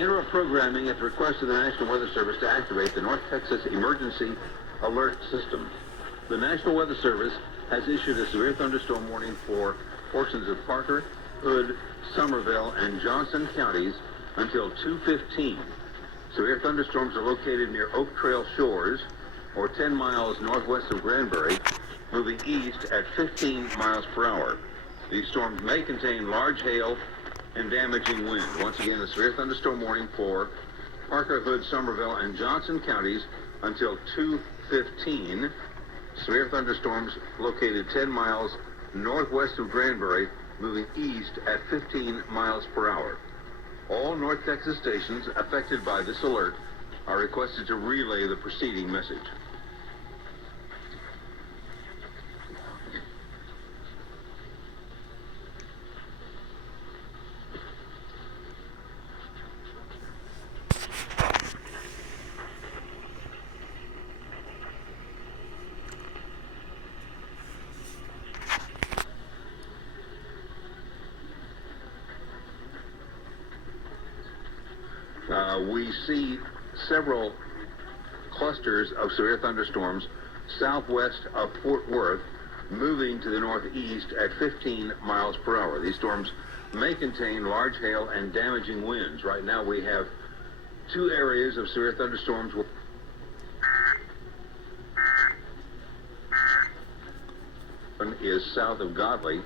interrupt programming at the request of the National Weather Service to activate the North Texas Emergency Alert System. The National Weather Service has issued a severe thunderstorm warning for portions of Parker, Hood, Somerville, and Johnson counties until 2:15. Severe thunderstorms are located near Oak Trail Shores, or 10 miles northwest of Granbury, moving east at 15 miles per hour. These storms may contain large hail and damaging wind. Once again, a severe thunderstorm warning for Parker, Hood, Somerville, and Johnson counties until 2:15. Severe thunderstorms located 10 miles northwest of Granbury, moving east at 15 miles per hour. All North Texas stations affected by this alert are requested to relay the preceding message. We see several clusters of severe thunderstorms southwest of Fort Worth, moving to the northeast at 15 miles per hour. These storms may contain large hail and damaging winds. Right now we have two areas of severe thunderstorms. One is south of Godley,